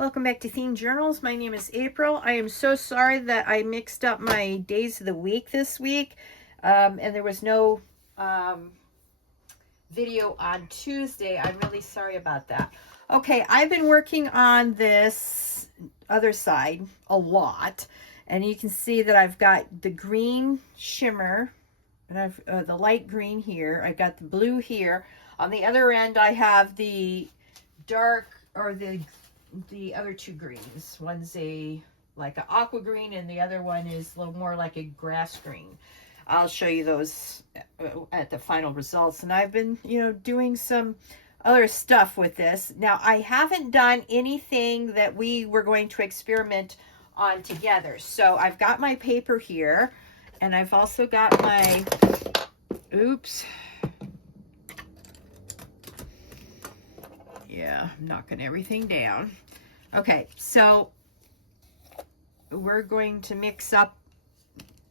Welcome back to Themed Journals. My name is April. I am so sorry that I mixed up my days of the week this week, and there was no video on Tuesday. I'm really sorry about that. Okay, I've been working on this other side a lot, and you can see that I've got the green shimmer, and I've the light green here. I got the blue here. On the other end, I have the dark, or the other two greens. One's like an aqua green, and the other one is a little more like a grass green. I'll show you those at the final results. And I've been, doing some other stuff with this. Now, I haven't done anything that we were going to experiment on together. So I've got my paper here, and I've also got my, oops. Yeah, I'm knocking everything down. Okay, so we're going to mix up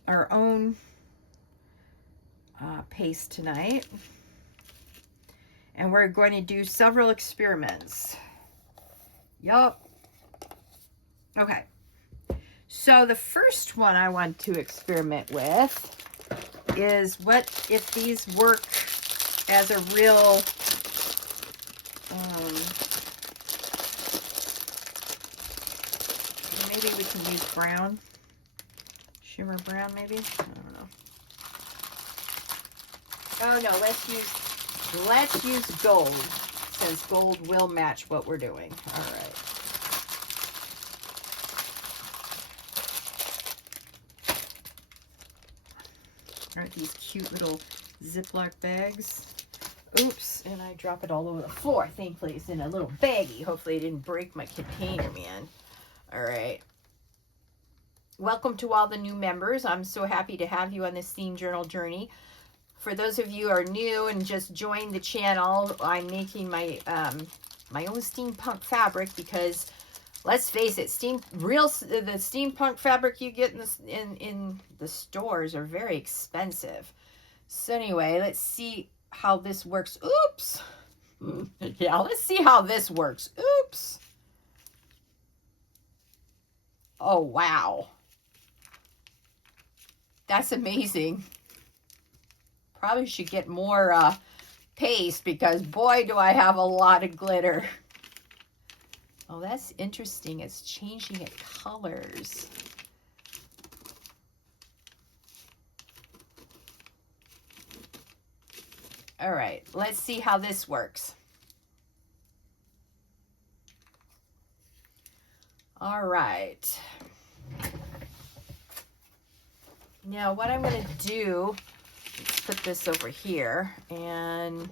our own paste tonight. And we're going to do several experiments. Yup. Okay. So the first one I want to experiment with is what if these work as a real maybe we can use brown, shimmer brown maybe, I don't know. Oh no, let's use gold, since gold will match what we're doing. All right. Aren't these cute little Ziploc bags? Oops, and I drop it all over the floor. Thankfully, it's in a little baggie. Hopefully, it didn't break my container, man. All right. Welcome to all the new members. I'm so happy to have you on this theme journal journey. For those of you who are new and just joined the channel, I'm making my my own steampunk fabric because, let's face it, the steampunk fabric you get in the stores are very expensive. So anyway, let's see how this works. Oops. Yeah, let's see how this works. Oops. Oh, wow. That's amazing. Probably should get more paste because, boy, do I have a lot of glitter. Oh, that's interesting. It's changing it colors. All right, let's see how this works. All right. Now what I'm going to do, let's put this over here, and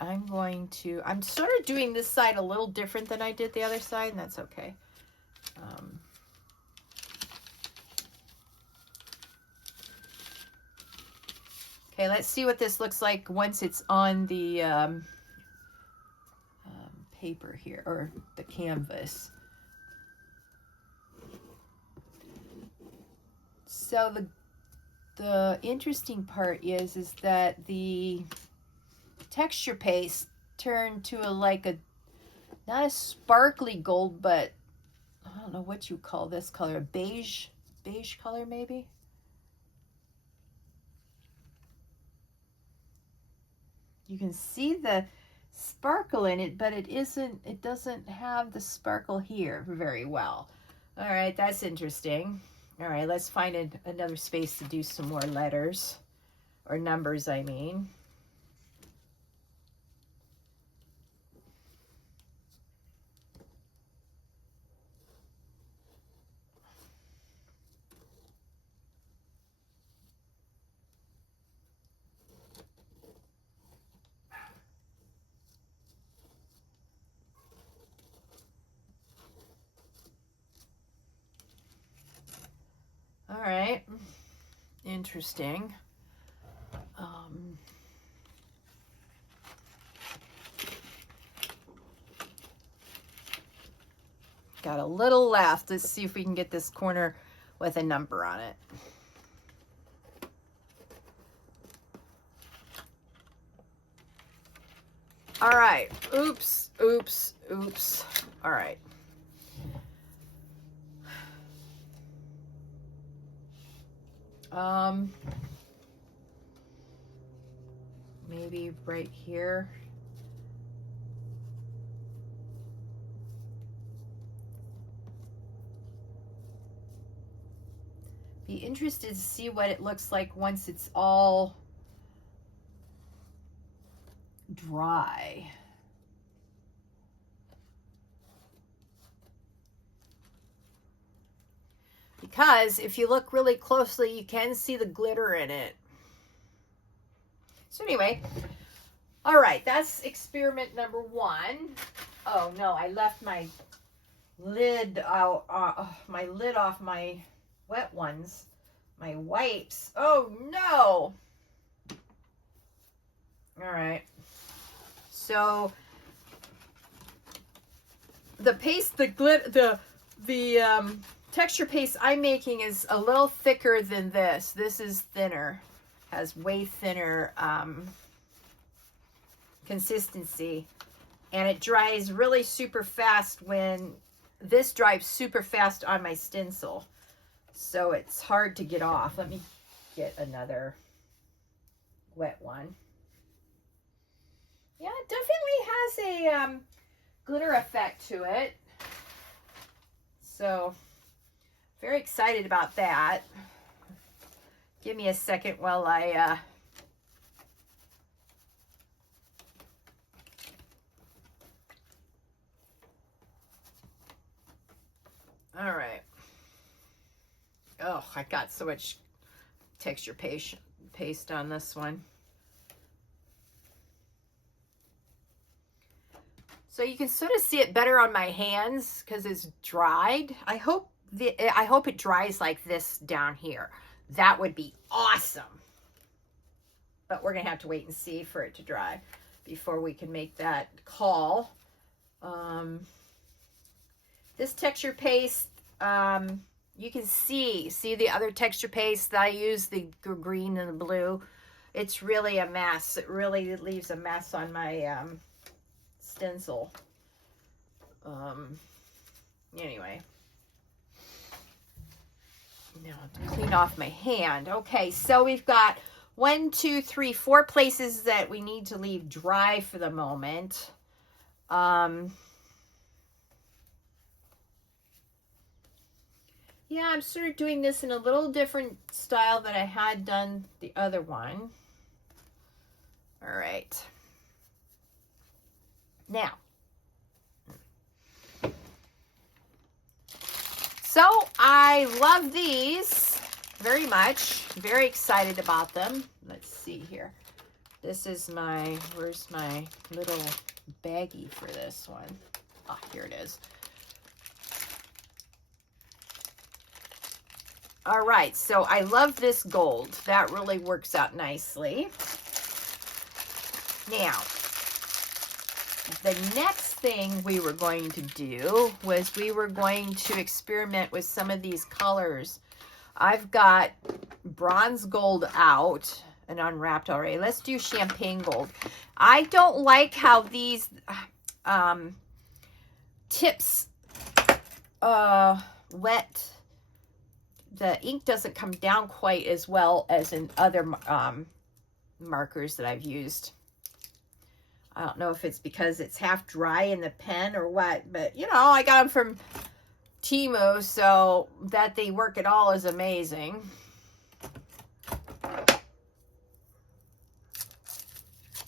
I'm sort of doing this side a little different than I did the other side, and that's okay. Okay, let's see what this looks like once it's on the paper here, or the canvas. So the interesting part is that the texture paste turned to not a sparkly gold, but I don't know what you call this color, a beige color maybe. You can see the sparkle in it, but it doesn't have the sparkle here very well. All right, that's interesting. All right, let's find another space to do some more letters, or numbers, I mean. All right, interesting. Got a little left. Let's see if we can get this corner with a number on it. All right. Oops, oops, oops. All right. Maybe right here. Be interested to see what it looks like once it's all dry. Because if you look really closely, you can see the glitter in it. So anyway, all right, that's experiment number 1. Oh no, I left my lid out, my lid off my wet ones, my wipes. Oh no. All right. So the paste, the texture paste I'm making is a little thicker than this. This is thinner, has way thinner consistency, and it dries really super fast. When this dries super fast on my stencil, so it's hard to get off. Let me get another wet one. Yeah, it definitely has a glitter effect to it. So very excited about that. Give me a second while I all right. Oh, I got so much texture paste on this one. So you can sort of see it better on my hands because it's dried. I hope it dries like this down here. That would be awesome. But we're gonna have to wait and see for it to dry before we can make that call. This texture paste, you can see the other texture paste that I use, the green and the blue. It's really a mess. It really leaves a mess on my stencil. Anyway, now to clean off my hand. Okay, so we've got 1, 2, 3, 4 places that we need to leave dry for the moment. Yeah, I'm sort of doing this in a little different style than I had done the other one. All right. Now, so I love these very much. Very excited about them. Let's see here. This is my, where's my little baggie for this one? Ah, here it is. All right, so I love this gold. That really works out nicely. Now, the next thing we were going to do was we were going to experiment with some of these colors. I've got bronze gold out and unwrapped already. Let's do champagne gold. I don't like how these tips wet. The ink doesn't come down quite as well as in other markers that I've used. I don't know if it's because it's half dry in the pen or what, but you know, I got them from Temu, so that they work at all is amazing.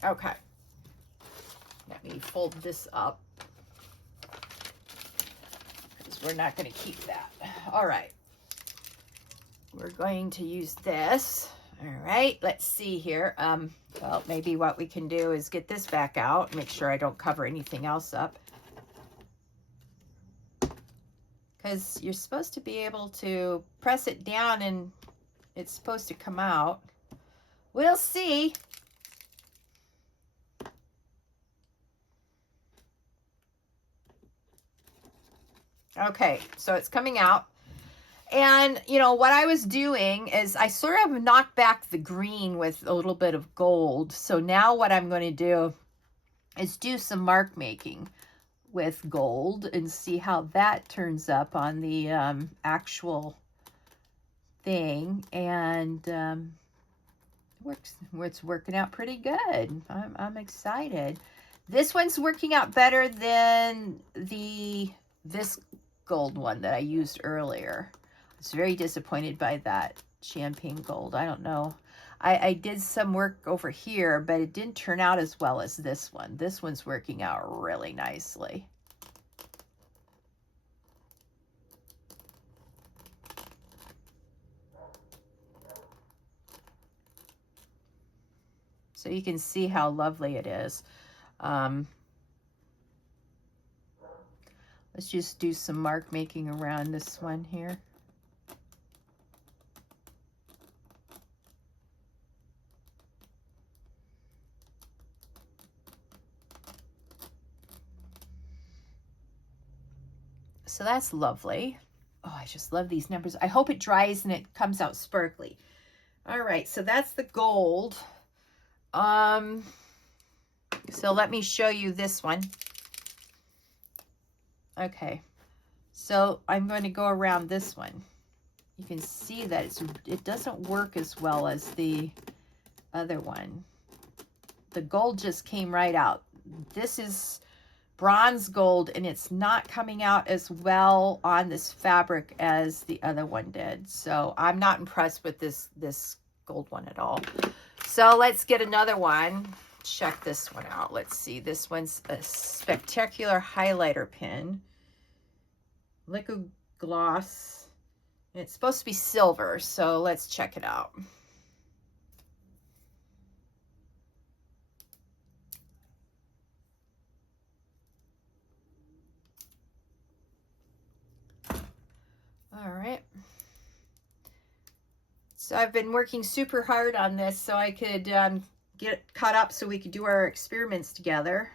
Okay. Let me fold this up, because we're not going to keep that. All right. We're going to use this. All right, let's see here. Well, maybe what we can do is get this back out, make sure I don't cover anything else up. Because you're supposed to be able to press it down and it's supposed to come out. We'll see. Okay, so it's coming out. And, you know, what I was doing is I sort of knocked back the green with a little bit of gold. So now what I'm going to do is do some mark making with gold and see how that turns up on the actual thing. And it's working out pretty good. I'm excited. This one's working out better than this gold one that I used earlier. I was very disappointed by that champagne gold. I don't know. I did some work over here, but it didn't turn out as well as this one. This one's working out really nicely. So you can see how lovely it is. Let's just do some mark making around this one here. So that's lovely. Oh, I just love these numbers. I hope it dries and it comes out sparkly. All right, so that's the gold. So let me show you this one. Okay, so I'm going to go around this one. You can see that it doesn't work as well as the other one. The gold just came right out. This is bronze gold, and it's not coming out as well on this fabric as the other one did. So I'm not impressed with this gold one at all. So let's get another one. Check this one out. Let's see. This one's a spectacular highlighter pen. Liquid gloss. And it's supposed to be silver, so let's check it out. All right. So I've been working super hard on this so I could get caught up so we could do our experiments together.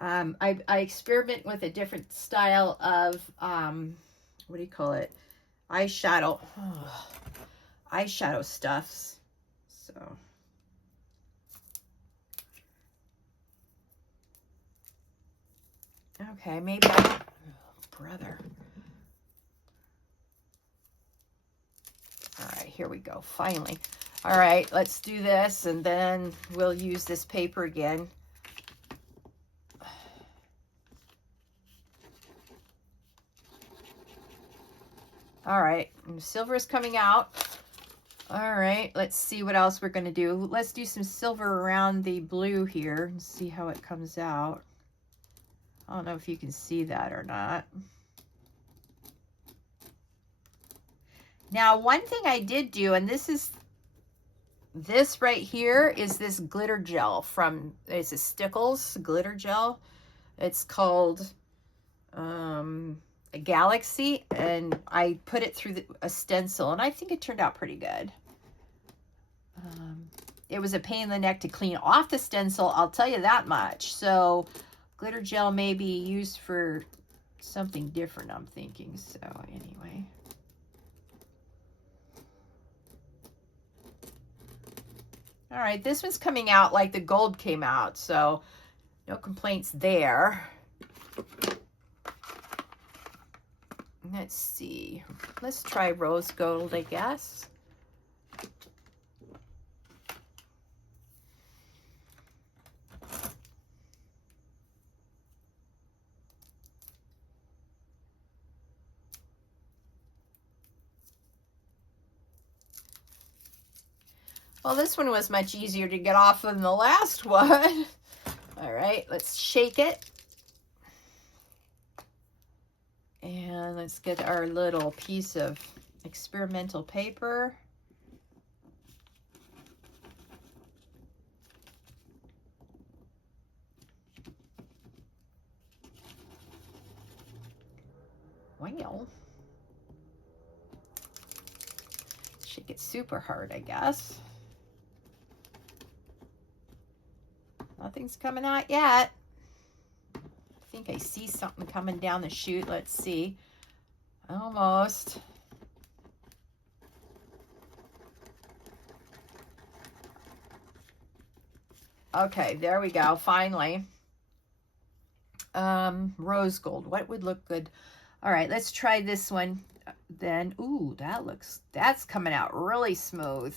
I experiment with a different style of, what do you call it? Eyeshadow. Oh, eyeshadow stuffs. So. Okay, maybe oh, brother. All right, here we go, finally. All right, let's do this, and then we'll use this paper again. All right, silver is coming out. All right, let's see what else we're going to do. Let's do some silver around the blue here and see how it comes out. I don't know if you can see that or not. Now, one thing I did do, and this right here is this glitter gel from, it's a Stickles glitter gel. It's called a Galaxy, and I put it through a stencil, and I think it turned out pretty good. It was a pain in the neck to clean off the stencil, I'll tell you that much. So glitter gel may be used for something different, I'm thinking. So anyway. All right, this one's coming out like the gold came out, so no complaints there. Let's see. Let's try rose gold, I guess. Well, this one was much easier to get off than the last one. All right, let's shake it. And let's get our little piece of experimental paper. Well, shake it super hard, I guess. Nothing's coming out yet. I think I see something coming down the chute. Let's see. Almost. Okay, there we go. Finally. rose gold. What would look good? All right, let's try this one then. Ooh, that's coming out really smooth.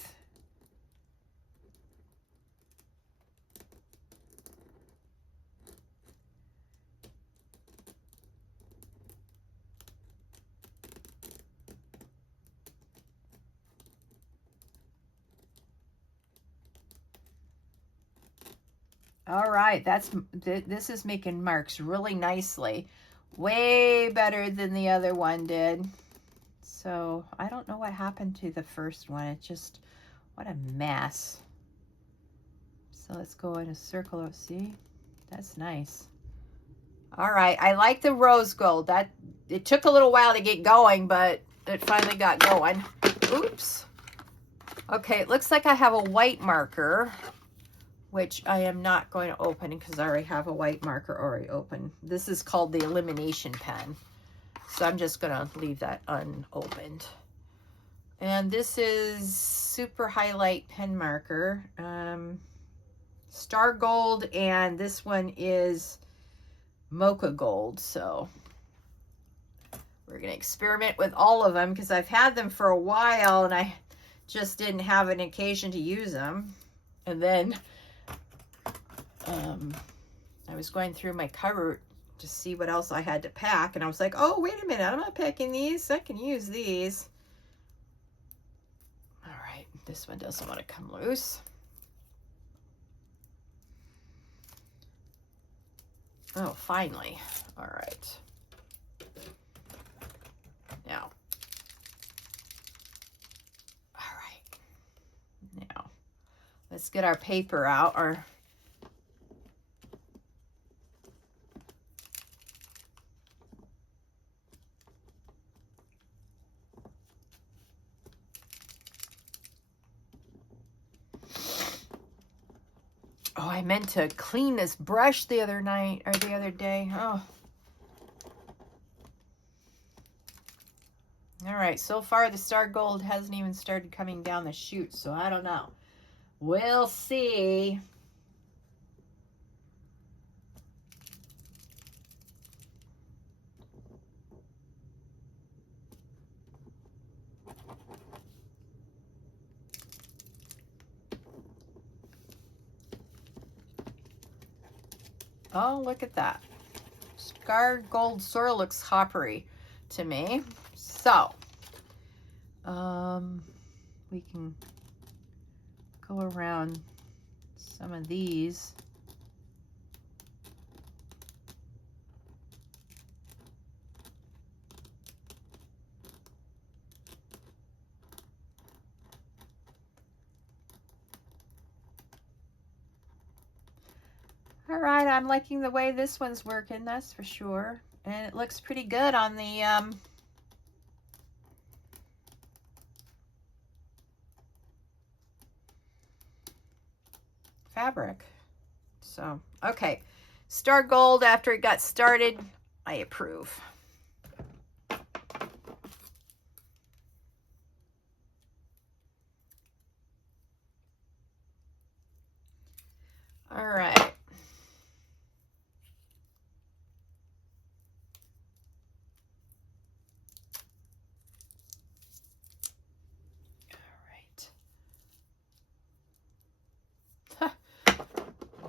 All right, this is making marks really nicely. Way better than the other one did. So I don't know what happened to the first one. It just, what a mess. So let's go in a circle of, see, that's nice. All right, I like the rose gold. It took a little while to get going, but it finally got going. Oops. Okay, it looks like I have a white marker, which I am not going to open because I already have a white marker already open. This is called the elimination pen. So I'm just going to leave that unopened. And this is super highlight pen marker. Star Gold, and this one is Mocha Gold. So we're going to experiment with all of them because I've had them for a while and I just didn't have an occasion to use them. And then I was going through my cupboard to see what else I had to pack, and I was like, oh, wait a minute, I'm not packing these. I can use these. All right, this one doesn't want to come loose. Oh, finally. All right. Now. All right. Now, let's get our paper out. Oh, I meant to clean this brush the other night, or the other day. Oh. All right, so far the Star Gold hasn't even started coming down the chute, so I don't know. We'll see. Oh, look at that. Star Gold sort of looks coppery to me. So, we can go around some of these. All right, I'm liking the way this one's working, that's for sure. And it looks pretty good on the fabric. So, okay. Star Gold, after it got started, I approve. All right.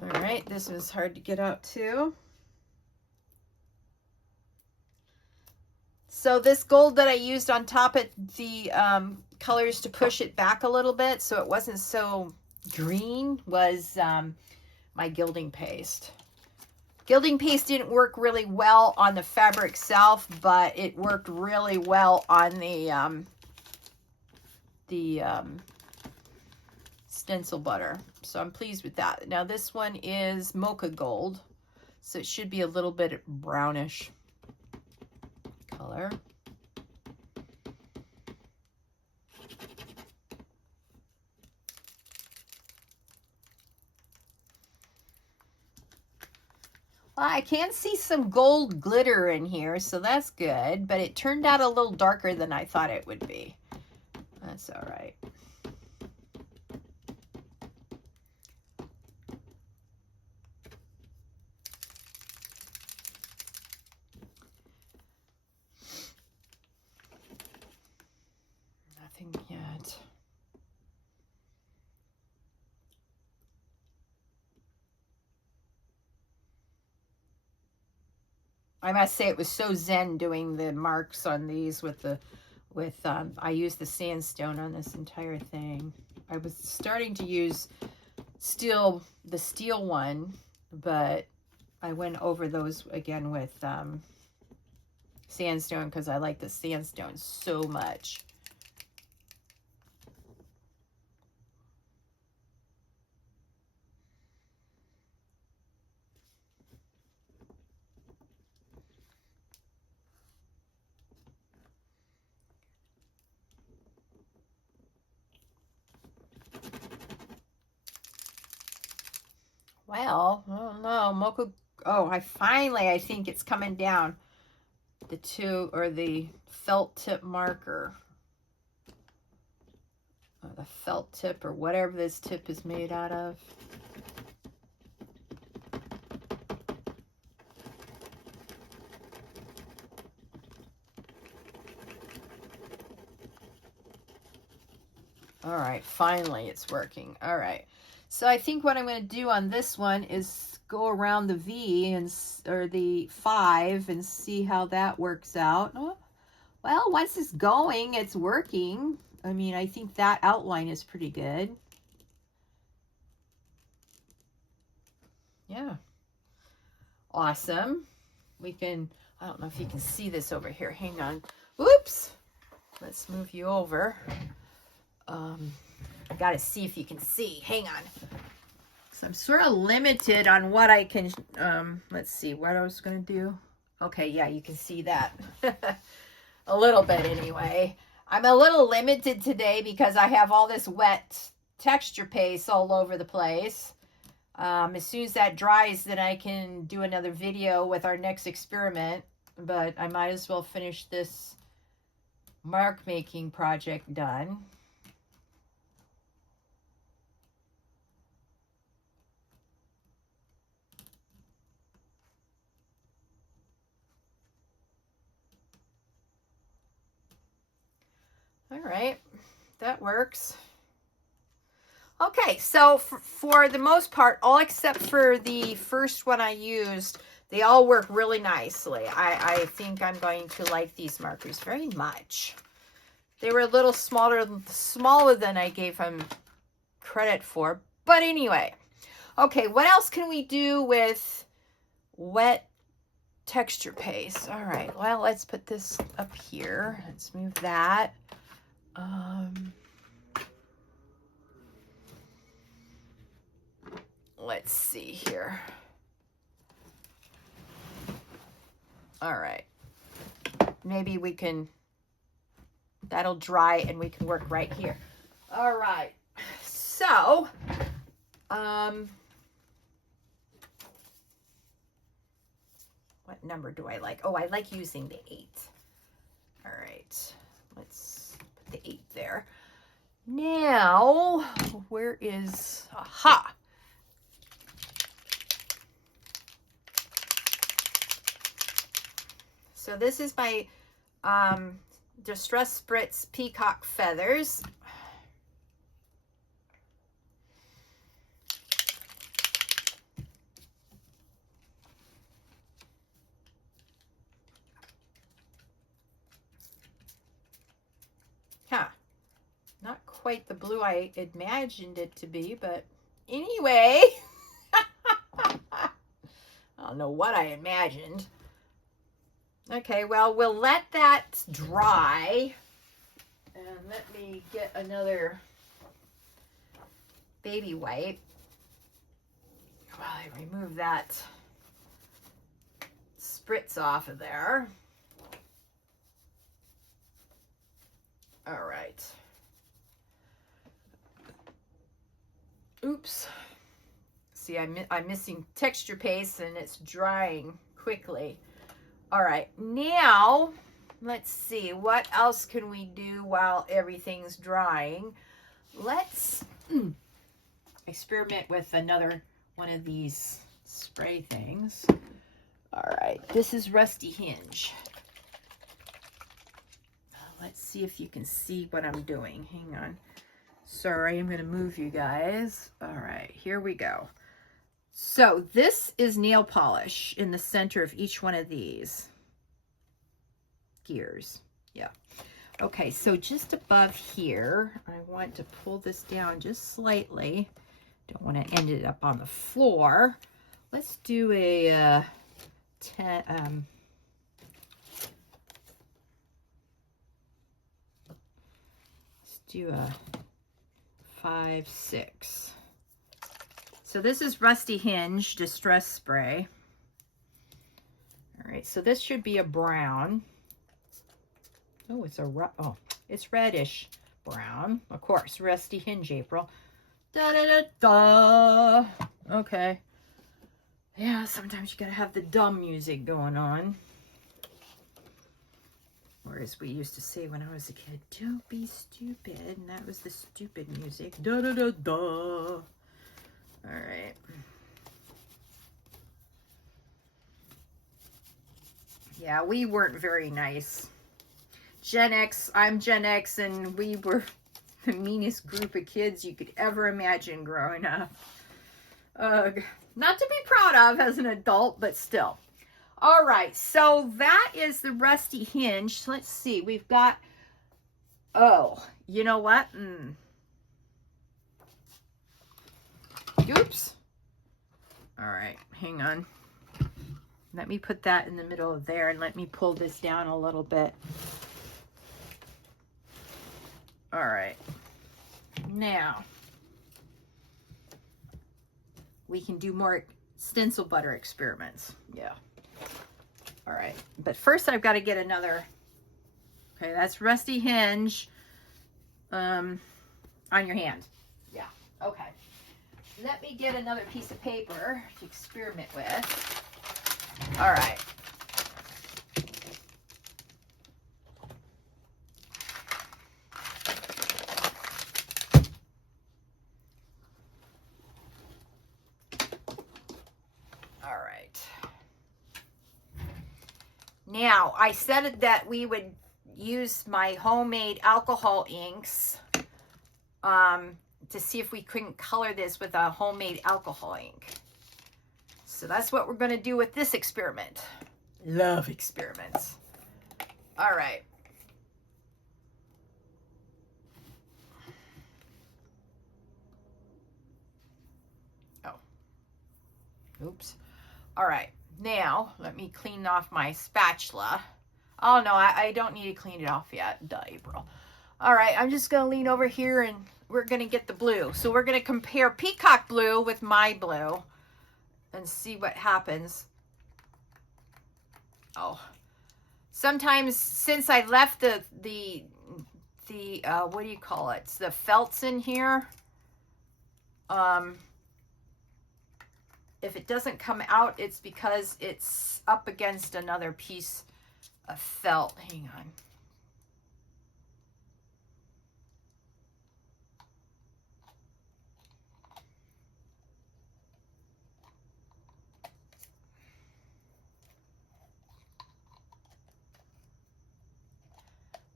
All right, this was hard to get out too. So this gold that I used on top of the colors to push it back a little bit so it wasn't so green was my gilding paste. Gilding paste didn't work really well on the fabric itself, but it worked really well on the stencil butter. So I'm pleased with that. Now this one is Mocha Gold, so it should be a little bit brownish color. Well, I can see some gold glitter in here, so that's good, but it turned out a little darker than I thought it would be. That's all right. I must say it was so zen doing the marks on these with I used the sandstone on this entire thing. I was starting to use the steel one, but I went over those again with sandstone because I like the sandstone so much. Well, I don't know. Mocha. Oh, I think it's coming down. The felt tip marker. Or the felt tip or whatever this tip is made out of. All right, finally it's working. All right. So I think what I'm going to do on this one is go around the V or the 5 and see how that works out. Oh, well, once it's going, it's working. I mean, I think that outline is pretty good. Yeah. Awesome. I don't know if you can see this over here. Hang on. Whoops. Let's move you over. I got to see if you can see. Hang on. So I'm sort of limited on what I can, let's see what I was going to do. Okay, yeah, you can see that. A little bit anyway. I'm a little limited today because I have all this wet texture paste all over the place. As soon as that dries, then I can do another video with our next experiment. But I might as well finish this mark making project done. All right, that works. Okay, so for the most part, all except for the first one I used, they all work really nicely. I think I'm going to like these markers very much. They were a little smaller than I gave them credit for. But anyway, okay, what else can we do with wet texture paste? All right, well, let's put this up here. Let's move that. Let's see here. All right. Maybe we can, that'll dry and we can work right here. All right. So, what number do I like? Oh, I like using the 8. All right. Let's put the 8 there. Now, where is, aha. So this is my Distress Spritz Peacock Feathers. Huh. Not quite the blue I imagined it to be, but anyway. I don't know what I imagined. Okay, well, we'll let that dry. And let me get another baby wipe. While I remove that spritz off of there. All right. Oops. See, I'm missing texture paste and it's drying quickly. All right, now let's see, what else can we do while everything's drying? Let's experiment with another one of these spray things. All right, this is Rusty Hinge. Let's see if you can see what I'm doing. Hang on. Sorry, I'm going to move you guys. All right, here we go. So this is nail polish in the center of each one of these gears. Yeah. Okay, so just above here, I want to pull this down just slightly. Don't want to end it up on the floor. Let's do a 10. Let's do a 5, 6. So this is Rusty Hinge Distress Spray. All right, so this should be a brown. Oh, it's reddish brown. Of course, Rusty Hinge April. Da da da da. Okay. Yeah, sometimes you gotta have the dumb music going on. Or as we used to say when I was a kid, don't be stupid. And that was the stupid music. Da da da da. All right. Yeah, we weren't very nice. Gen X, I'm Gen X, and we were the meanest group of kids you could ever imagine growing up. Not to be proud of as an adult, but still. All right, so that is the Rusty Hinge. Let's see, we've got, oh, you know what? Oops. All right, hang on. Let me put that in the middle of there and let me pull this down a little bit. All right. Now, we can do more stencil butter experiments. Yeah. All right. But first I've got to get another. Okay, that's Rusty Hinge on your hand. Yeah. Okay. Let me get another piece of paper to experiment with. All right. All right. Now, I said that we would use my homemade alcohol inks to see if we couldn't color this with a homemade alcohol ink. So that's what we're going to do with this experiment. Love experiments. All right. Oh. Oops. All right. Now, let me clean off my spatula. Oh, no, I don't need to clean it off yet. Duh, April. All right, I'm just going to lean over here and we're going to get the blue. So we're going to compare peacock blue with my blue and see what happens. Oh, sometimes since I left the what do you call it? The felts in here. If it doesn't come out, it's because it's up against another piece of felt. Hang on.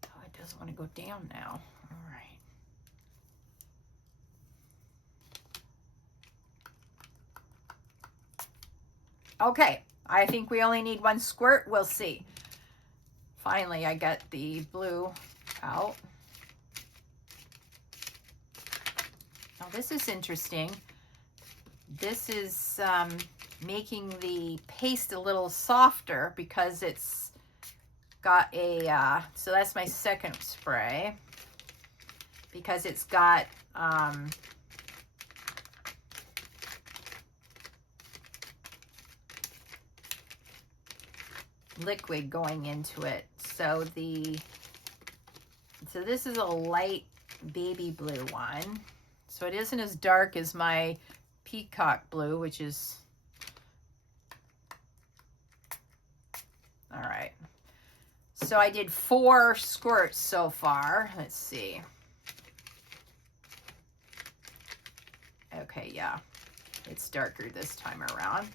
Oh, it doesn't want to go down now. All right. Okay, I think we only need one squirt. We'll see. Finally, I got the blue out. Now, this is interesting. This is making the paste a little softer because it's got a, so that's my second spray, because it's got, liquid going into it. So this is a light baby blue one. So it isn't as dark as my peacock blue, which is, all right. So I did 4 squirts so far. Let's see. Okay, yeah. It's darker this time around.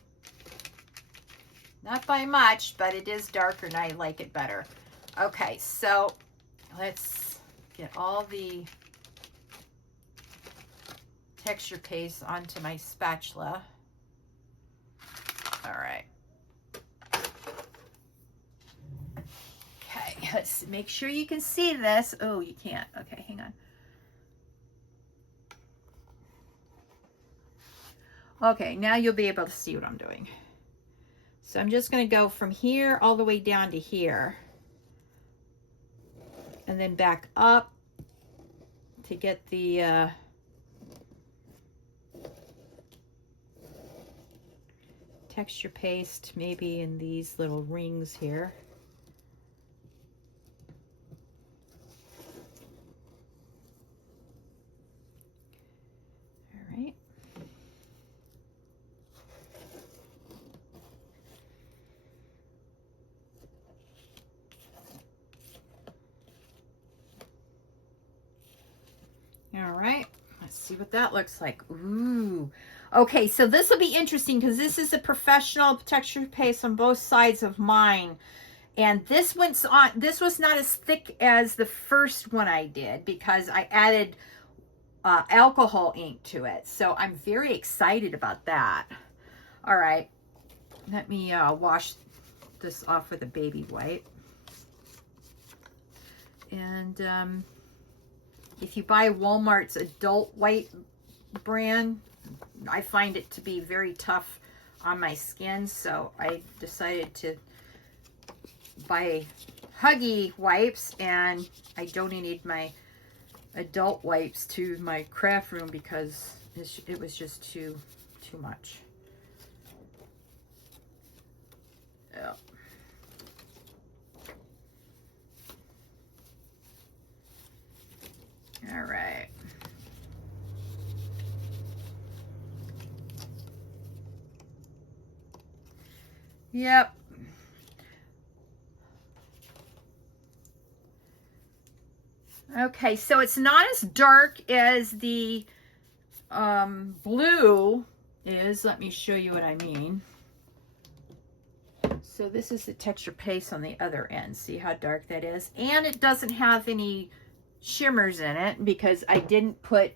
Not by much, but it is darker and I like it better. Okay, so let's get all the texture paste onto my spatula. All right. Okay, let's make sure you can see this. Oh, you can't. Okay, hang on. Okay, now you'll be able to see what I'm doing. So I'm just going to go from here all the way down to here. And then back up to get the texture paste maybe in these little rings here. All right. All right, let's see what that looks like. Ooh. Okay, so this will be interesting because this is a professional texture paste on both sides of mine. And this was not as thick as the first one I did because I added alcohol ink to it. So I'm very excited about that. All right, let me wash this off with a baby wipe. And if you buy Walmart's adult white brand, I find it to be very tough on my skin, so I decided to buy Huggy wipes, and I donated my adult wipes to my craft room because it was just too much. Yeah. All right. Yep. Okay, so it's not as dark as the blue is. Let me show you what I mean. So this is the texture paste on the other end. See how dark that is? And it doesn't have any shimmers in it because I didn't put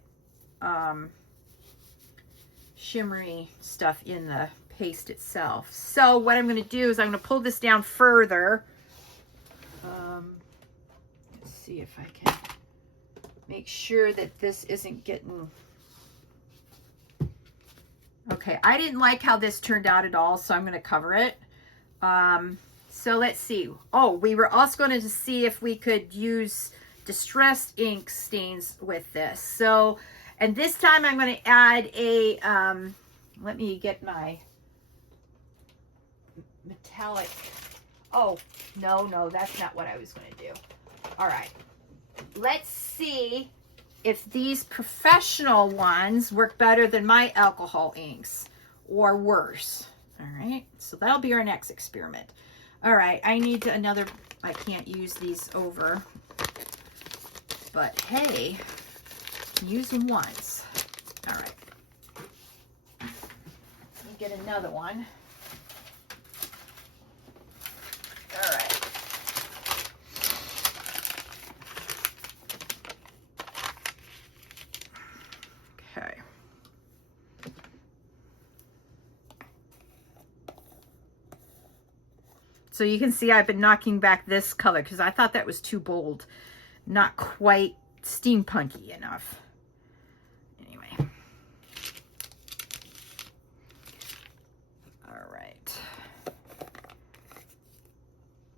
shimmery stuff in the paste itself. So what I'm going to do is I'm going to pull this down further. Let's see if I can make sure that this isn't getting... Okay, I didn't like how this turned out at all, so I'm going to cover it. So let's see. Oh, we were also going to see if we could use distressed ink stains with this. So, and this time I'm going to add a, let me get my metallic. Oh, no, that's not what I was going to do. All right. Let's see if these professional ones work better than my alcohol inks or worse. All right. So that'll be our next experiment. All right. I need another, I can't use these over, but hey, use them once. All right. Let me get another one. All right. Okay. So you can see I've been knocking back this color because I thought that was too bold. Not quite steampunky enough. Anyway. All right.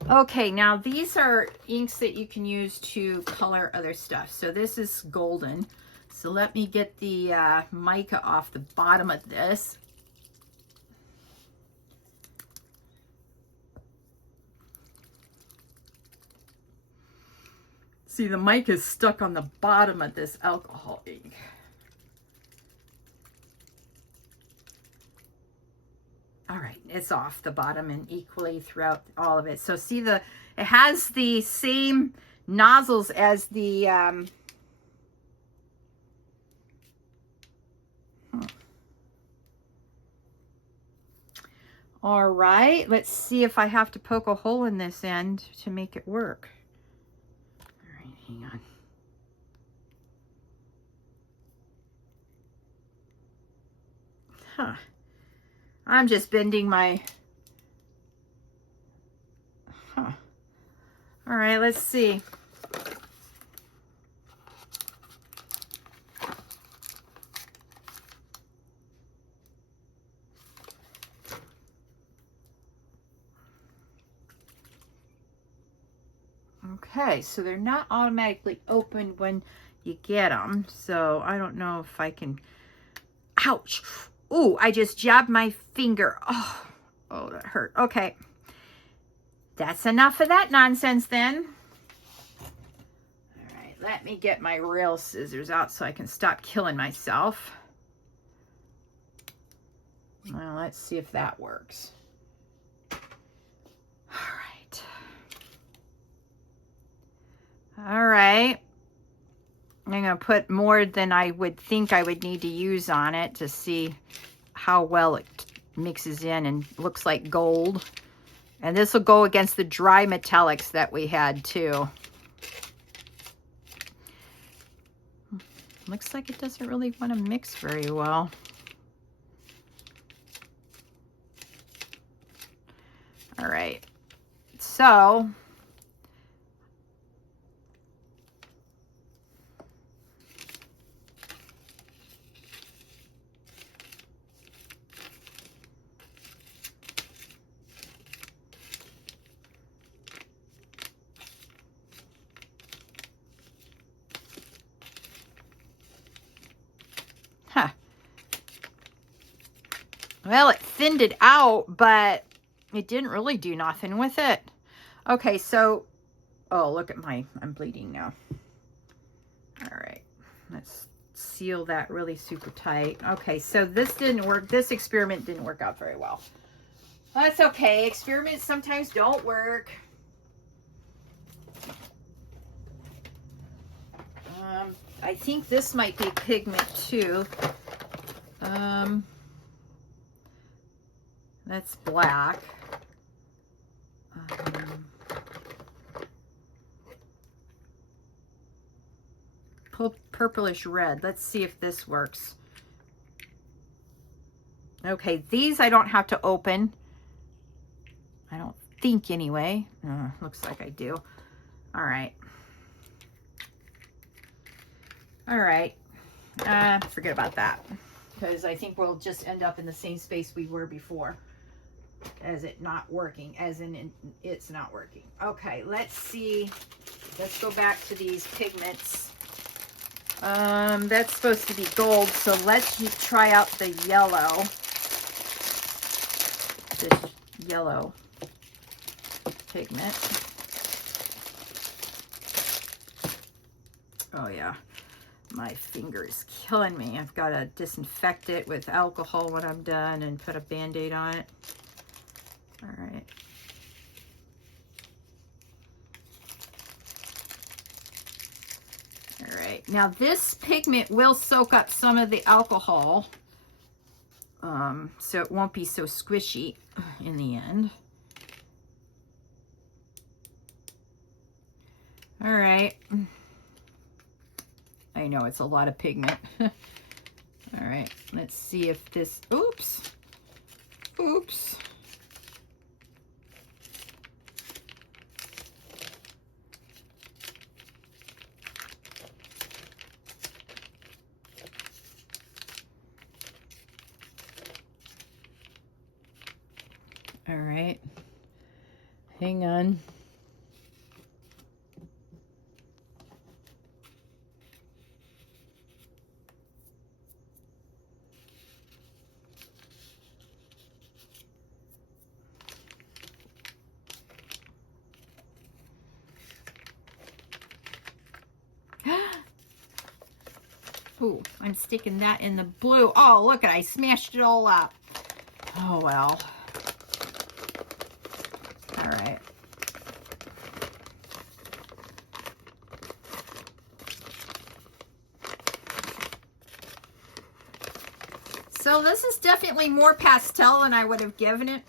Okay, now these are inks that you can use to color other stuff. So this is golden. So let me get the mica off the bottom of this. See, the mica is stuck on the bottom of this alcohol ink. All right, it's off the bottom and equally throughout all of it. So see, it has the same nozzles as the All right, let's see if I have to poke a hole in this end to make it work. All right, hang on. Huh. I'm just bending my... Huh. All right, let's see. Okay, so they're not automatically open when you get them. So I don't know if I can... Ouch! Ooh, I just jabbed my finger. Oh, that hurt. Okay. That's enough of that nonsense then. All right, let me get my real scissors out so I can stop killing myself. Well, let's see if that works. All right. I'm going to put more than I would think I would need to use on it to see how well it mixes in and looks like gold. And this will go against the dry metallics that we had too. Looks like it doesn't really want to mix very well. All right. So... Huh. Well, it thinned it out, but it didn't really do nothing with it. Okay, so, oh, look at I'm bleeding now. All right, let's seal that really super tight. Okay, so this didn't work. This experiment didn't work out very well. That's okay. Experiments sometimes don't work. I think this might be pigment too. That's black. Purplish red. Let's see if this works. Okay, these I don't have to open. I don't think anyway. Looks like I do. All right. All right. Forget about that, because I think we'll just end up in the same space we were before, as it not working, as in it's not working. Okay, let's see. Let's go back to these pigments. That's supposed to be gold, so let's try out the yellow. This yellow pigment. Oh yeah. My finger is killing me. I've got to disinfect it with alcohol when I'm done and put a Band-Aid on it. All right. All right. Now this pigment will soak up some of the alcohol, so it won't be so squishy in the end. All right. I know it's a lot of pigment. All right, let's see if this, oops. All right, hang on. Ooh, I'm sticking that in the blue. Oh, look, I smashed it all up. Oh, well. All right. So this is definitely more pastel than I would have given it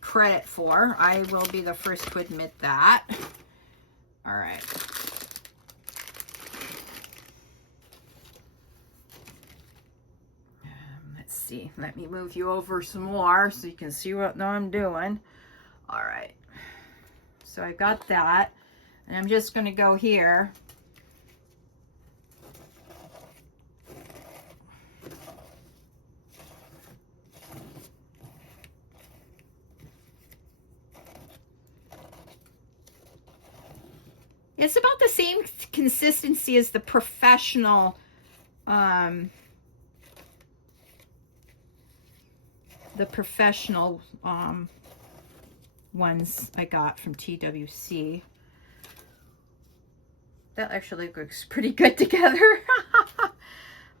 credit for. I will be the first to admit that. All right. Let's see. Let me move you over some more so you can see what I'm doing. All right. So I've got that. And I'm just going to go here. It's about the same consistency as the professional ones I got from TWC. That actually looks pretty good together.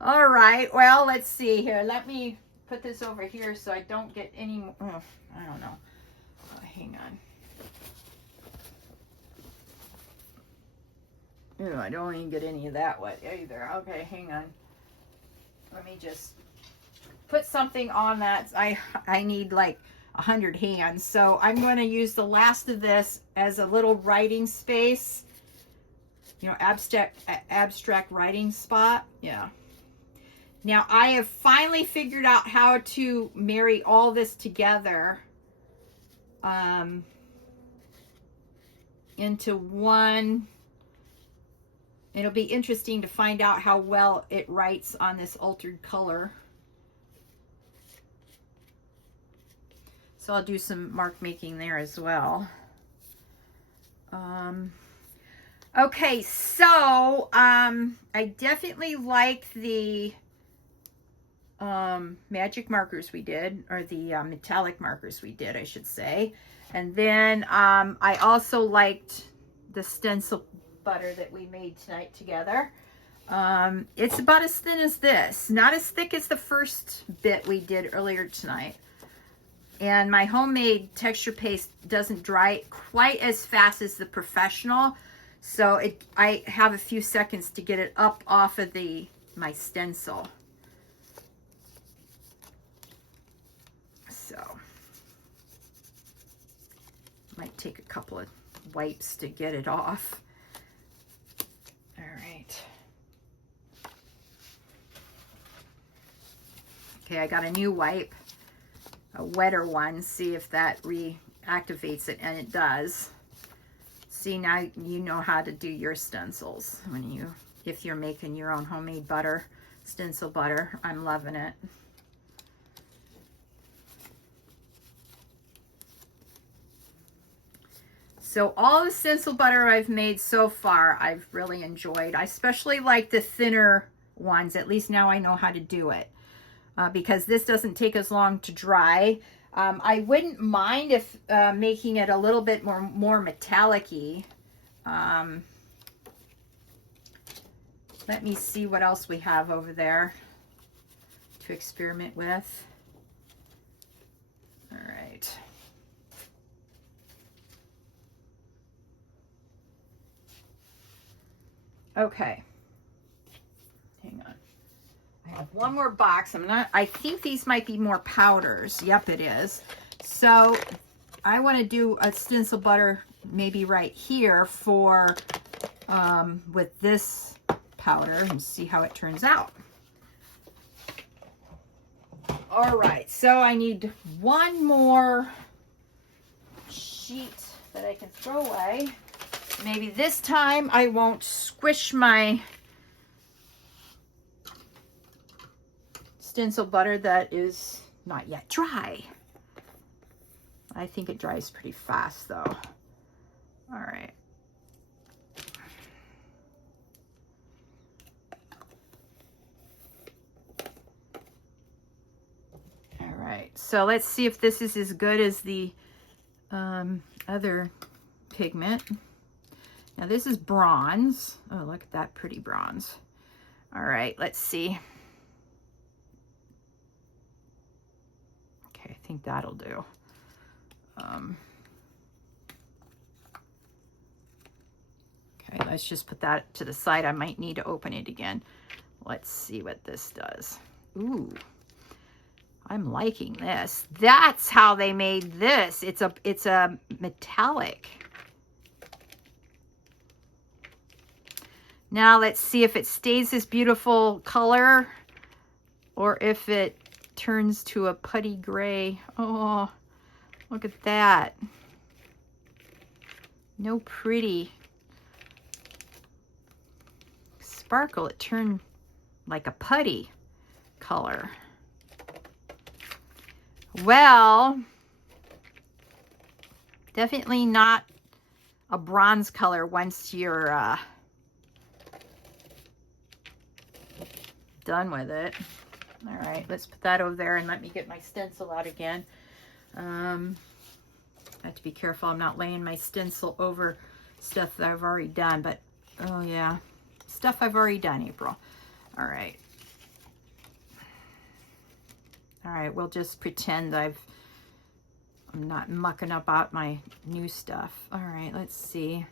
All right, well, let's see here. Let me put this over here so I don't get any more. Oh, I don't know. Oh, hang on. Ew, I don't even get any of that wet either. Okay, hang on. Let me just put something on that. I need like 100 hands. So I'm going to use the last of this as a little writing space. You know, abstract writing spot. Yeah. Now I have finally figured out how to marry all this together into one. It'll be interesting to find out how well it writes on this altered color. So I'll do some mark making there as well. Okay, so I definitely like the magic markers we did, or the metallic markers we did, I should say. And then I also liked the stencil butter that we made tonight together. It's about as thin as this, not as thick as the first bit we did earlier tonight. And my homemade texture paste doesn't dry quite as fast as the professional, so I have a few seconds to get it up off of my stencil. So might take a couple of wipes to get it off. All right. Okay, I got a new wipe, a wetter one. See if that reactivates it, and it does. See, now you know how to do your stencils if you're making your own homemade butter, stencil butter. I'm loving it. So all the stencil butter I've made so far, I've really enjoyed. I especially like the thinner ones. At least now I know how to do it. Because this doesn't take as long to dry. I wouldn't mind if making it a little bit more metallic-y. Let me see what else we have over there to experiment with. All right. Okay. Hang on. I have one more box. I think these might be more powders. Yep, it is. So I want to do a stencil butter maybe right here for with this powder and see how it turns out. All right, so I need one more sheet that I can throw away. Maybe this time I won't squish my stencil butter that is not yet dry. I think it dries pretty fast though. All right. All right, so let's see if this is as good as the other pigment. Now this is bronze. Oh, look at that pretty bronze. All right, let's see. Okay, I think that'll do. Okay, let's just put that to the side. I might need to open it again. Let's see what this does. Ooh, I'm liking this. That's how they made this. It's a metallic. Now let's see if it stays this beautiful color or if it turns to a putty gray. Oh, look at that. No pretty sparkle. It turned like a putty color. Well, definitely not a bronze color once you're done with it. All right, let's put that over there and let me get my stencil out again. I have to be careful I'm not laying my stencil over stuff that I've already done, but oh yeah, stuff I've already done, April. All right. All right, we'll just pretend I'm not mucking up out my new stuff. All right, let's see.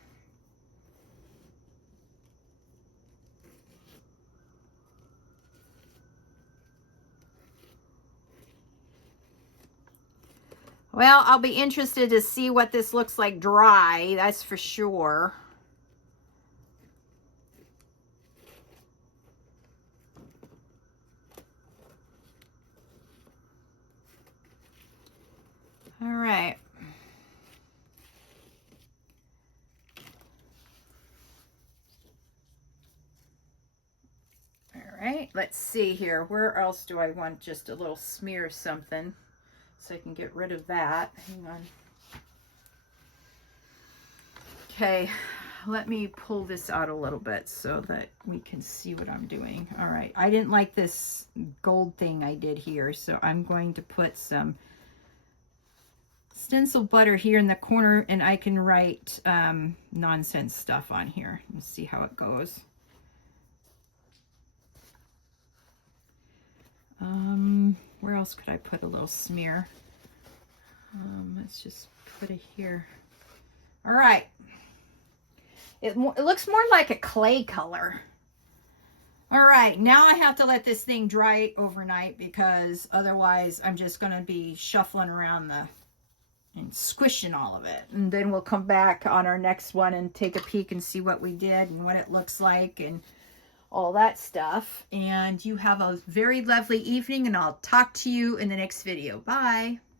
Well, I'll be interested to see what this looks like dry, that's for sure. All right. All right, let's see here. Where else do I want just a little smear of something so I can get rid of that? Hang on. Okay, let me pull this out a little bit so that we can see what I'm doing. All right, I didn't like this gold thing I did here, so I'm going to put some stencil butter here in the corner, and I can write nonsense stuff on here. Let's see how it goes. Where else could I put a little smear? Let's just put it here. All right. It looks more like a clay color. All right, now I have to let this thing dry overnight because otherwise I'm just going to be shuffling around and squishing all of it. And then we'll come back on our next one and take a peek and see what we did and what it looks like and all that stuff. And you have a very lovely evening, and I'll talk to you in the next video. Bye.